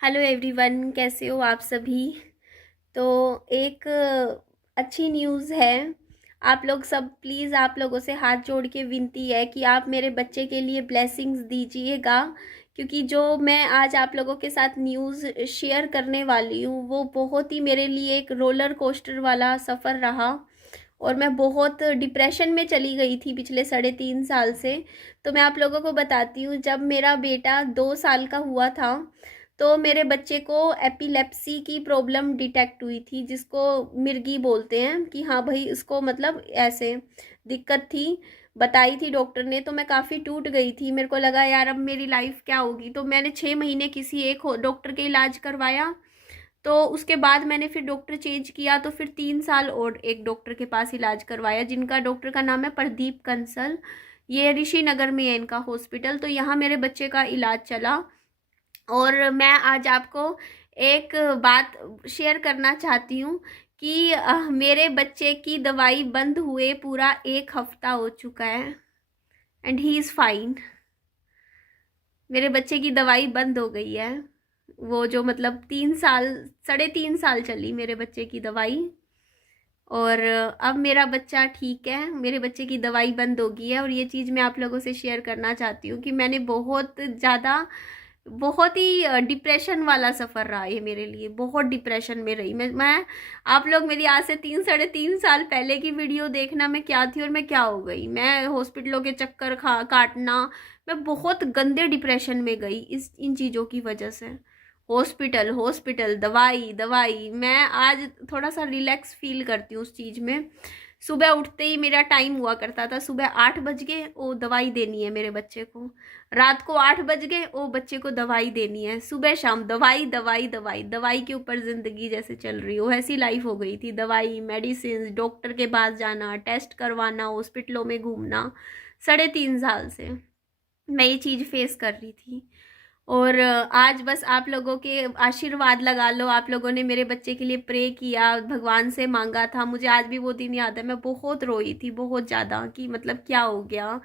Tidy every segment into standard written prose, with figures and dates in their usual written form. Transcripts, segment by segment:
Hello everyone, कैसे हो आप सभी। तो एक अच्छी न्यूज़ है। आप लोग सब प्लीज़, आप लोगों से हाथ जोड़ के विनती है कि आप मेरे बच्चे के लिए ब्लेसिंग्स दीजिएगा, क्योंकि जो मैं आज आप लोगों के साथ न्यूज़ शेयर करने वाली हूँ वो बहुत ही मेरे लिए एक रोलर कोस्टर वाला सफ़र रहा। और मैं बहुत डिप्रेशन में चली गई थी पिछले 3.5 साल से। तो मैं आप लोगों को बताती हूँ, जब मेरा बेटा 2 साल का हुआ था तो मेरे बच्चे को एपिलेप्सी की प्रॉब्लम डिटेक्ट हुई थी, जिसको मिर्गी बोलते हैं कि हाँ भाई इसको मतलब ऐसे दिक्कत थी, बताई थी डॉक्टर ने। तो मैं काफ़ी टूट गई थी, मेरे को लगा यार अब मेरी लाइफ क्या होगी। तो मैंने 6 महीने किसी एक डॉक्टर के इलाज करवाया। तो उसके बाद मैंने फिर डॉक्टर चेंज किया, तो फिर 3 साल और एक डॉक्टर के पास इलाज करवाया, जिनका डॉक्टर का नाम है प्रदीप कंसल। ये ऋषि नगर में है इनका हॉस्पिटल। तो यहाँ मेरे बच्चे का इलाज चला। और मैं आज आपको एक बात शेयर करना चाहती हूँ कि मेरे बच्चे की दवाई बंद हुए पूरा 1 हफ्ता हो चुका है एंड ही इज़ फाइन। मेरे बच्चे की दवाई बंद हो गई है। वो जो मतलब 3 साल, 3.5 साल चली मेरे बच्चे की दवाई। और अब मेरा बच्चा ठीक है, मेरे बच्चे की दवाई बंद हो गई है। और ये चीज़ मैं आप लोगों से शेयर करना चाहती हूँ कि मैंने बहुत ज़्यादा, बहुत ही डिप्रेशन वाला सफ़र रहा ये मेरे लिए। बहुत डिप्रेशन में रही मैं। आप लोग मेरी आज से 3 साढ़े 3 साल पहले की वीडियो देखना, मैं क्या थी और मैं क्या हो गई। मैं हॉस्पिटलों के चक्कर खा काटना, मैं बहुत गंदे डिप्रेशन में गई इस इन चीज़ों की वजह से। हॉस्पिटल हॉस्पिटल, दवाई दवाई। मैं आज थोड़ा सा रिलैक्स फील करती हूँ उस चीज़ में। सुबह उठते ही मेरा टाइम हुआ करता था, सुबह 8 बज गए ओ दवाई देनी है मेरे बच्चे को, रात को 8 बज गए ओ बच्चे को दवाई देनी है, सुबह शाम दवाई दवाई दवाई दवाई के ऊपर ज़िंदगी जैसे चल रही हो ऐसी लाइफ हो गई थी। दवाई, मेडिसिन, डॉक्टर के पास जाना, टेस्ट करवाना, हॉस्पिटलों में घूमना। 3.5 साल से मैं ये चीज़ फेस कर रही थी। और आज बस आप लोगों के आशीर्वाद लगा लो। आप लोगों ने मेरे बच्चे के लिए प्रे किया, भगवान से मांगा था। मुझे आज भी वो दिन याद है, मैं बहुत रोई थी, बहुत ज़्यादा, कि मतलब क्या हो गया,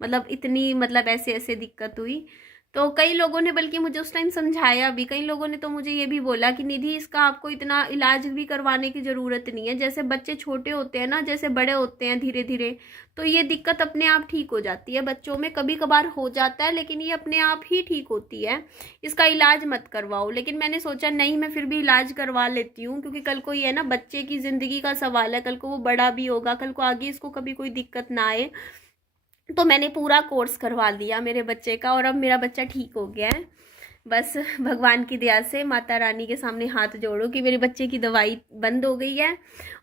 मतलब इतनी मतलब ऐसे ऐसे दिक्कत हुई। तो कई लोगों ने बल्कि मुझे उस टाइम समझाया भी, कई लोगों ने तो मुझे ये भी बोला कि निधि इसका आपको इतना इलाज भी करवाने की ज़रूरत नहीं है, जैसे बच्चे छोटे होते हैं ना, जैसे बड़े होते हैं धीरे धीरे तो ये दिक्कत अपने आप ठीक हो जाती है। बच्चों में कभी कभार हो जाता है लेकिन ये अपने आप ही ठीक होती है, इसका इलाज मत करवाओ। लेकिन मैंने सोचा नहीं, मैं फिर भी इलाज करवा लेती हूँ, क्योंकि कल को ये है ना, बच्चे की ज़िंदगी का सवाल है, कल को वो बड़ा भी होगा, कल को आगे इसको कभी कोई दिक्कत ना आए। तो मैंने पूरा कोर्स करवा लिया मेरे बच्चे का और अब मेरा बच्चा ठीक हो गया है। बस भगवान की दया से माता रानी के सामने हाथ जोड़ो कि मेरे बच्चे की दवाई बंद हो गई है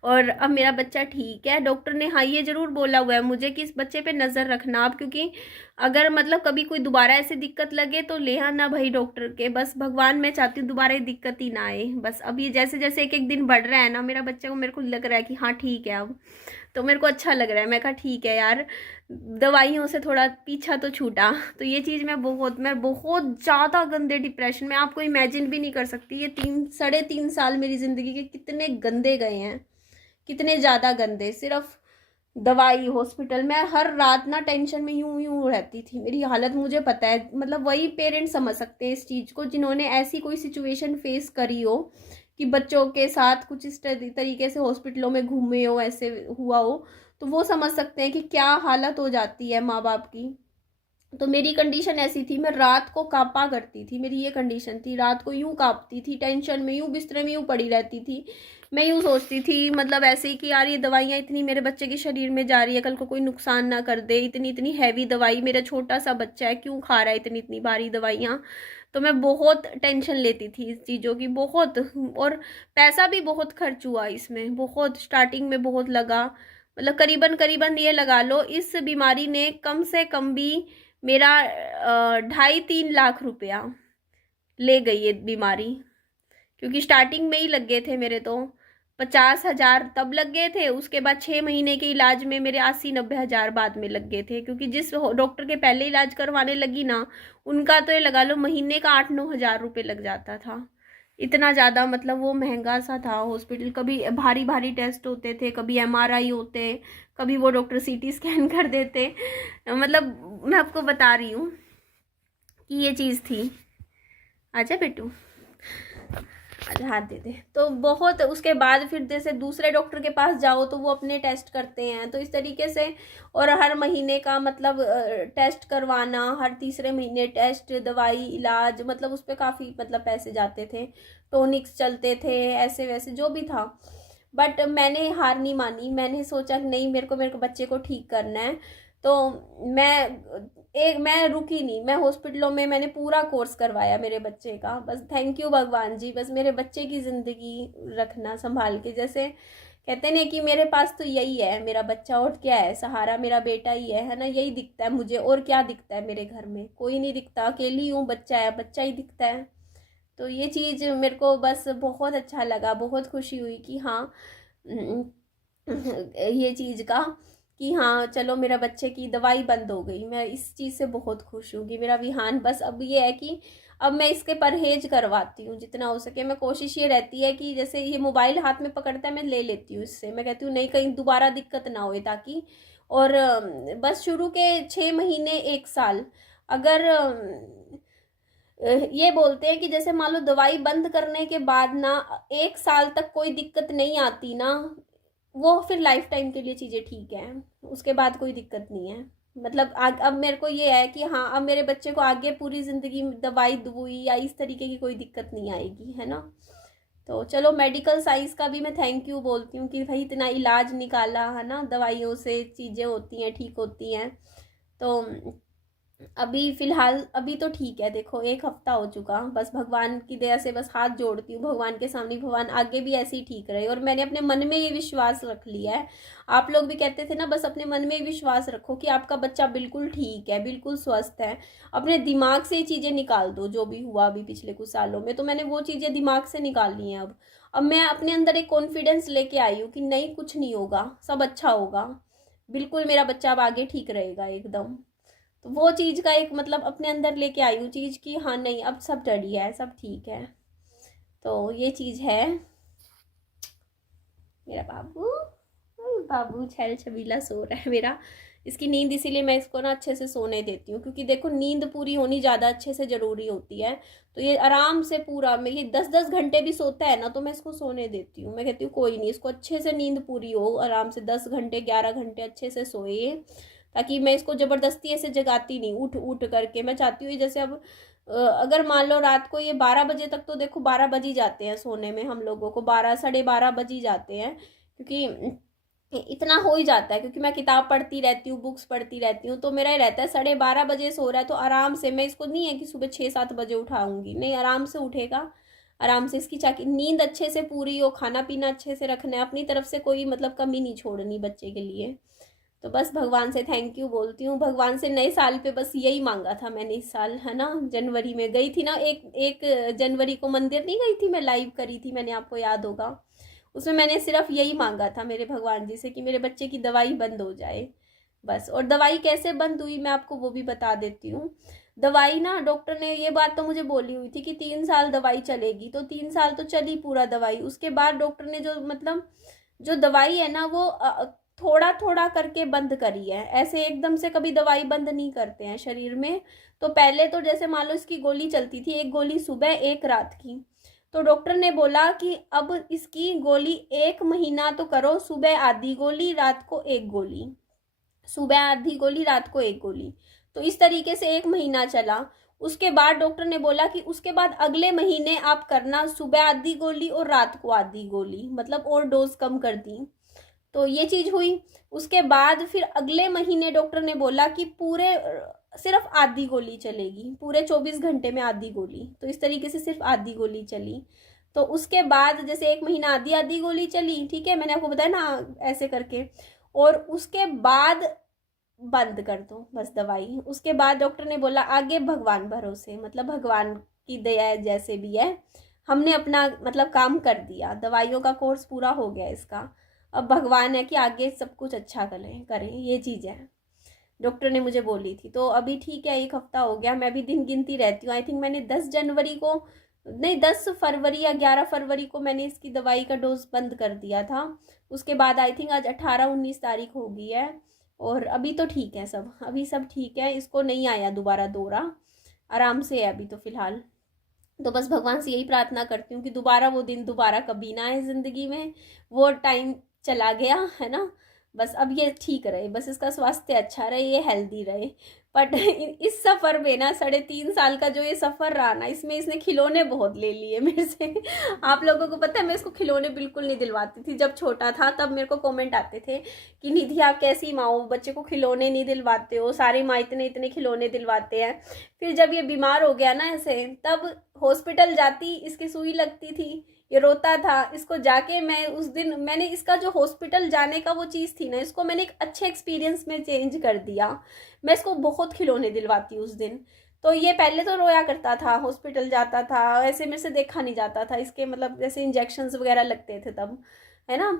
और अब मेरा बच्चा ठीक है। डॉक्टर ने हाँ ये ज़रूर बोला हुआ है मुझे कि इस बच्चे पे नज़र रखना आप, क्योंकि अगर मतलब कभी कोई दोबारा ऐसी दिक्कत लगे तो ले आना भाई डॉक्टर के। बस भगवान, मैं चाहती हूँ दोबारा ये दिक्कत ही ना आए। बस अब ये जैसे जैसे एक एक दिन बढ़ रहा है ना मेरा बच्चा को, मेरे को लग रहा है कि हाँ ठीक है अब। तो मेरे को अच्छा लग रहा है, मैं कहा ठीक है यार, दवाइयों से थोड़ा पीछा तो छूटा। तो ये चीज़ मैं बहुत ज़्यादा गंदे डिप्रेशन में, आपको इमेजिन भी नहीं कर सकती ये 3 साढ़े 3 साल मेरी ज़िंदगी के कितने गंदे गए हैं, कितने ज़्यादा गंदे। सिर्फ दवाई, हॉस्पिटल, मैं हर रात ना टेंशन में यूं यूं रहती थी। मेरी हालत मुझे पता है, मतलब वही पेरेंट्स समझ सकते हैं इस चीज़ को जिन्होंने ऐसी कोई सिचुएशन फेस करी हो कि बच्चों के साथ कुछ इस तरीके से हॉस्पिटलों में घूमे हो, ऐसे हुआ हो। तो वो समझ सकते हैं कि क्या हालत हो जाती है माँ बाप की। तो मेरी कंडीशन ऐसी थी, मैं रात को कांपा करती थी, मेरी ये कंडीशन थी, रात को यूं कांपती थी, टेंशन में यूं बिस्तरे में यूं पड़ी रहती थी। मैं यूं सोचती थी मतलब ऐसे ही कि यार ये दवाइयाँ इतनी मेरे बच्चे के शरीर में जा रही है, कल को कोई नुकसान ना कर दे, इतनी इतनी हैवी दवाई, मेरा छोटा सा बच्चा है क्यों खा रहा है इतनी इतनी भारी दवाइयाँ। तो मैं बहुत टेंशन लेती थी इस चीज़ों की, बहुत। और पैसा भी बहुत खर्च हुआ इसमें, बहुत स्टार्टिंग में बहुत लगा। मतलब करीबन करीबन ये लगा लो इस बीमारी ने कम से कम भी मेरा 2.5-3 लाख रुपया ले गई ये बीमारी। क्योंकि स्टार्टिंग में ही लग गए थे मेरे तो 50,000 तब लग गए थे, उसके बाद 6 महीने के इलाज में मेरे 80-90 हज़ार बाद में लग गए थे। क्योंकि जिस डॉक्टर के पहले इलाज करवाने लगी ना, उनका तो ये लगा लो महीने का 8-9 हज़ार रुपये लग जाता था। इतना ज़्यादा मतलब वो महंगा सा था हॉस्पिटल। कभी भारी भारी टेस्ट होते थे, कभी एमआरआई होते, कभी वो डॉक्टर सीटी स्कैन कर देते। मतलब मैं आपको बता रही हूँ कि ये चीज़ थी। आजा बेटू, हाथ दे दे। तो बहुत उसके बाद फिर जैसे दूसरे डॉक्टर के पास जाओ तो वो अपने टेस्ट करते हैं, तो इस तरीके से। और हर महीने का मतलब टेस्ट करवाना, हर तीसरे महीने टेस्ट, दवाई, इलाज, मतलब उस पर काफ़ी मतलब पैसे जाते थे। टॉनिक्स चलते थे, ऐसे वैसे जो भी था। बट मैंने हार नहीं मानी, मैंने सोचा कि नहीं, मेरे को बच्चे को ठीक करना है। तो मैं रुकी नहीं, मैं हॉस्पिटलों में मैंने पूरा कोर्स करवाया मेरे बच्चे का। बस थैंक यू भगवान जी, बस मेरे बच्चे की ज़िंदगी रखना संभाल के। जैसे कहते हैं कि मेरे पास तो यही है मेरा बच्चा, और क्या है, सहारा मेरा बेटा ही है ना, यही दिखता है मुझे। और क्या दिखता है मेरे घर में, कोई नहीं दिखता, अकेली हूँ, बच्चा है, बच्चा ही दिखता है। तो ये चीज़ मेरे को बस बहुत अच्छा लगा, बहुत खुशी हुई कि हाँ, ये चीज़ का कि हाँ चलो मेरा बच्चे की दवाई बंद हो गई। मैं इस चीज़ से बहुत खुश हूँ कि मेरा विहान, बस अब ये है कि अब मैं इसके परहेज करवाती हूँ जितना हो सके। मैं कोशिश ये रहती है कि जैसे ये मोबाइल हाथ में पकड़ता है, मैं ले लेती हूँ इससे, मैं कहती हूँ नहीं कहीं दोबारा दिक्कत ना हो ताकि। और बस शुरू के 6 महीने 1 साल अगर ये बोलते हैं कि जैसे मान लो दवाई बंद करने के बाद ना 1 साल तक कोई दिक्कत नहीं आती ना, वो फिर लाइफ टाइम के लिए चीज़ें ठीक है, उसके बाद कोई दिक्कत नहीं है। मतलब अब मेरे को ये है कि हाँ, अब मेरे बच्चे को आगे पूरी ज़िंदगी दवाई दुई या इस तरीके की कोई दिक्कत नहीं आएगी, है ना। तो चलो मेडिकल साइंस का भी मैं थैंक यू बोलती हूँ कि भाई इतना इलाज निकाला, है ना, दवाइयों से चीज़ें होती हैं, ठीक होती हैं। तो अभी फिलहाल अभी तो ठीक है, देखो 1 हफ्ता हो चुका, बस भगवान की दया से बस हाथ जोड़ती हूँ भगवान के सामने, भगवान आगे भी ऐसे ही ठीक रहे। और मैंने अपने मन में ये विश्वास रख लिया है। आप लोग भी कहते थे ना, बस अपने मन में विश्वास रखो कि आपका बच्चा बिल्कुल ठीक है, बिल्कुल स्वस्थ है। अपने दिमाग से ये चीज़ें निकाल दो, जो भी हुआ अभी पिछले कुछ सालों में, तो मैंने वो चीज़ें दिमाग से निकाल ली हैं। अब मैं अपने अंदर एक कॉन्फिडेंस लेके आई हूँ कि नहीं, कुछ नहीं होगा, सब अच्छा होगा, बिल्कुल मेरा बच्चा अब आगे ठीक रहेगा एकदम। तो वो चीज़ का एक मतलब अपने अंदर लेके आई हूँ चीज़ की, हाँ नहीं अब सब टड़ी है, सब ठीक है। तो ये चीज़ है। मेरा बाबू, बाबू छैल छबीला सो रहा है मेरा। इसकी नींद इसीलिए मैं इसको ना अच्छे से सोने देती हूँ, क्योंकि देखो नींद पूरी होनी ज़्यादा अच्छे से ज़रूरी होती है। तो ये आराम से पूरा, मैं ये 10-10 घंटे भी सोता है ना, तो मैं इसको सोने देती हूँ। मैं कहती हूँ कोई नहीं, इसको अच्छे से नींद पूरी हो, आराम से 10 घंटे 11 घंटे अच्छे से सोए, ताकि मैं इसको ज़बरदस्ती ऐसे जगाती नहीं उठ उठ करके। मैं चाहती हूँ जैसे अब अगर मान लो रात को ये 12 बजे तक, तो देखो 12 बज ही जाते हैं सोने में हम लोगों को, 12 साढ़े 12 बज ही जाते हैं, क्योंकि इतना हो ही जाता है। क्योंकि मैं किताब पढ़ती रहती हूँ, बुक्स पढ़ती रहती हूँ, तो मेरा ये रहता है 12:30 बजे सो रहा है तो आराम से, मैं इसको नहीं है कि सुबह 6-7 बजे उठाऊंगी, नहीं, आराम से उठेगा, आराम से इसकी चाकी नींद अच्छे से पूरी हो, खाना पीना अच्छे से रखना है, अपनी तरफ से कोई मतलब कमी नहीं छोड़नी बच्चे के लिए। तो बस भगवान से थैंक यू बोलती हूँ। भगवान से नए साल पे बस यही मांगा था मैंने इस साल, है ना। जनवरी में गई थी ना, एक एक जनवरी को मंदिर नहीं गई थी मैं, लाइव करी थी मैंने, आपको याद होगा। उसमें मैंने सिर्फ यही मांगा था मेरे भगवान जी से कि मेरे बच्चे की दवाई बंद हो जाए, बस। और दवाई कैसे बंद हुई मैं आपको वो भी बता देती हूँ। दवाई ना, डॉक्टर ने ये बात तो मुझे बोली हुई थी कि 3 साल दवाई चलेगी, तो 3 साल तो चली पूरा दवाई। उसके बाद डॉक्टर ने जो मतलब जो दवाई है ना, वो थोड़ा थोड़ा करके बंद करी है, ऐसे एकदम से कभी दवाई बंद नहीं करते हैं शरीर में। तो पहले तो जैसे मान लो इसकी गोली चलती थी, एक गोली सुबह एक रात की, तो डॉक्टर ने बोला कि अब इसकी गोली 1 महीना तो करो, सुबह आधी गोली रात को एक गोली, सुबह आधी गोली रात को एक गोली। तो इस तरीके से 1 महीना चला। उसके बाद डॉक्टर ने बोला कि उसके बाद अगले महीने आप करना सुबह आधी गोली और रात को आधी गोली, मतलब और डोज कम कर दी। तो ये चीज हुई। उसके बाद फिर अगले महीने डॉक्टर ने बोला कि पूरे सिर्फ आधी गोली चलेगी, पूरे 24 घंटे में आधी गोली। तो इस तरीके से सिर्फ आधी गोली चली। तो उसके बाद जैसे 1 महीना आधी आधी गोली चली, ठीक है, मैंने आपको बताया ना ऐसे करके। और उसके बाद बंद कर दो बस दवाई। उसके बाद डॉक्टर ने बोला आगे भगवान भरोसे, मतलब भगवान की दया है, जैसे भी है, हमने अपना मतलब काम कर दिया, दवाइयों का कोर्स पूरा हो गया इसका। अब भगवान है कि आगे सब कुछ अच्छा करें करें, ये चीज़ है। डॉक्टर ने मुझे बोली थी। तो अभी ठीक है, 1 हफ्ता हो गया, मैं भी दिन गिनती रहती हूँ। आई थिंक मैंने 10 जनवरी को, नहीं 10 फरवरी या 11 फरवरी को मैंने इसकी दवाई का डोज बंद कर दिया था। उसके बाद आई थिंक आज 18-19 तारीख हो गई है, और अभी तो ठीक है सब, अभी सब ठीक है, इसको नहीं आया दोबारा दौरा, आराम से है अभी तो फिलहाल। तो बस भगवान से यही प्रार्थना करती हूँ कि दोबारा वो दिन दोबारा कभी ना आए ज़िंदगी में, वो टाइम चला गया है ना। बस अब ये ठीक रहे, बस इसका स्वास्थ्य अच्छा रहे, ये हेल्दी रहे। बट इस सफ़र में ना 3.5 साल का जो ये सफ़र रहा ना, इसमें इसने खिलौने बहुत ले लिए मेरे से। आप लोगों को पता है मैं इसको खिलौने बिल्कुल नहीं दिलवाती थी। जब छोटा था तब मेरे को कमेंट आते थे कि निधि आप कैसी माँ हो, बच्चे को खिलौने नहीं दिलवाते हो, सारी माँ इतने इतने खिलौने दिलवाते हैं। फिर जब ये बीमार हो गया ना ऐसे, तब हॉस्पिटल जाती, इसकी सुई लगती थी, ये रोता था, इसको जाके मैं उस दिन मैंने इसका जो हॉस्पिटल जाने का वो चीज़ थी ना, इसको मैंने एक अच्छे एक्सपीरियंस में चेंज कर दिया। मैं इसको बहुत खिलौने दिलवाती उस दिन। तो ये पहले तो रोया करता था, हॉस्पिटल जाता था, ऐसे मेरे से देखा नहीं जाता था, इसके मतलब जैसे इंजेक्शन्स वगैरह लगते थे तब, है ना,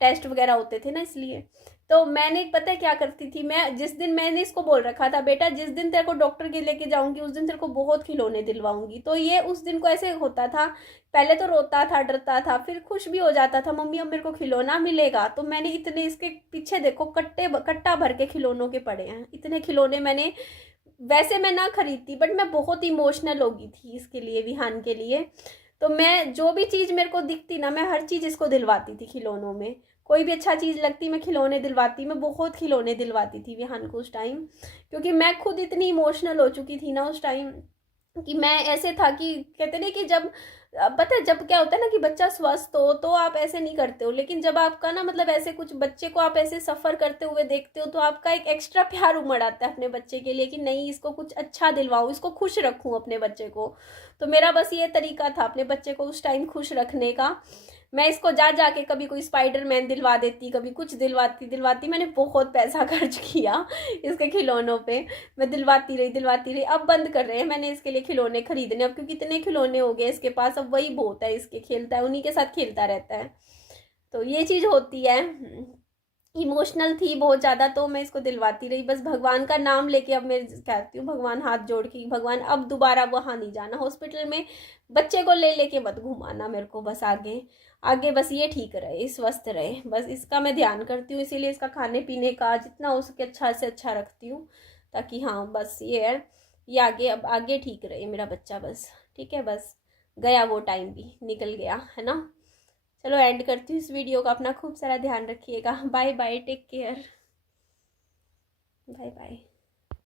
टेस्ट वगैरह होते थे ना, इसलिए। तो मैंने पता है क्या करती थी, मैं जिस दिन मैंने इसको बोल रखा था बेटा जिस दिन तेरे को डॉक्टर के लेके जाऊंगी उस दिन तेरे को बहुत खिलौने दिलवाऊंगी, तो ये उस दिन को ऐसे होता था, पहले तो रोता था, डरता था, फिर खुश भी हो जाता था, मम्मी अब मेरे को खिलौना मिलेगा। तो मैंने इतने इसके पीछे देखो कट्टा भर के खिलौनों के पड़े हैं, इतने खिलौने मैंने, वैसे मैं ना खरीदती बट मैं बहुत इमोशनल हो गई थी इसके लिए, विहान के लिए। तो मैं जो भी चीज़ मेरे को दिखती ना, मैं हर चीज़ इसको दिलवाती थी खिलौनों में, कोई भी अच्छा चीज़ लगती मैं खिलौने दिलवाती, मैं बहुत खिलौने दिलवाती थी विहान को उस टाइम, क्योंकि मैं खुद इतनी इमोशनल हो चुकी थी ना उस टाइम, कि मैं ऐसे था कि कहते नहीं कि जब पता है जब क्या होता है ना कि बच्चा स्वस्थ हो तो आप ऐसे नहीं करते हो, लेकिन जब आपका ना मतलब ऐसे कुछ बच्चे को आप ऐसे सफ़र करते हुए देखते हो तो आपका एक एक्स्ट्रा प्यार उमड़ आता है अपने बच्चे के लिए कि नहीं इसको कुछ अच्छा दिलवाऊँ, इसको खुश रखूँ अपने बच्चे को। तो मेरा बस ये तरीका था अपने बच्चे को उस टाइम खुश रखने का। मैं इसको जा जाके कभी कोई स्पाइडरमैन दिलवा देती, कभी कुछ दिलवाती, मैंने बहुत पैसा खर्च किया इसके खिलौनों पे। मैं दिलवाती रही, अब बंद कर रहे हैं मैंने इसके लिए खिलौने खरीदने, अब क्योंकि इतने खिलौने हो गए इसके पास, अब वही बहुत है इसके, खेलता है उन्हीं के साथ खेलता रहता है। तो ये चीज़ होती है, इमोशनल थी बहुत ज़्यादा तो मैं इसको दिलवाती रही। बस भगवान का नाम लेके अब मैं कहती हूँ, भगवान हाथ जोड़ के, भगवान अब दोबारा वहाँ नहीं जाना हॉस्पिटल में, बच्चे को ले लेके मत घुमाना मेरे को, बस आगे आगे बस ये ठीक रहे, स्वस्थ रहे, बस इसका मैं ध्यान करती हूँ, इसीलिए इसका खाने पीने का जितना हो सके अच्छा से अच्छा रखती हूँ, ताकि हाँ बस ये है, ये आगे अब आगे ठीक रहे मेरा बच्चा, बस ठीक है, बस गया वो टाइम भी निकल गया है ना। चलो एंड करती हूँ इस वीडियो का, अपना खूब सारा ध्यान रखिएगा, bye bye, take care, bye bye.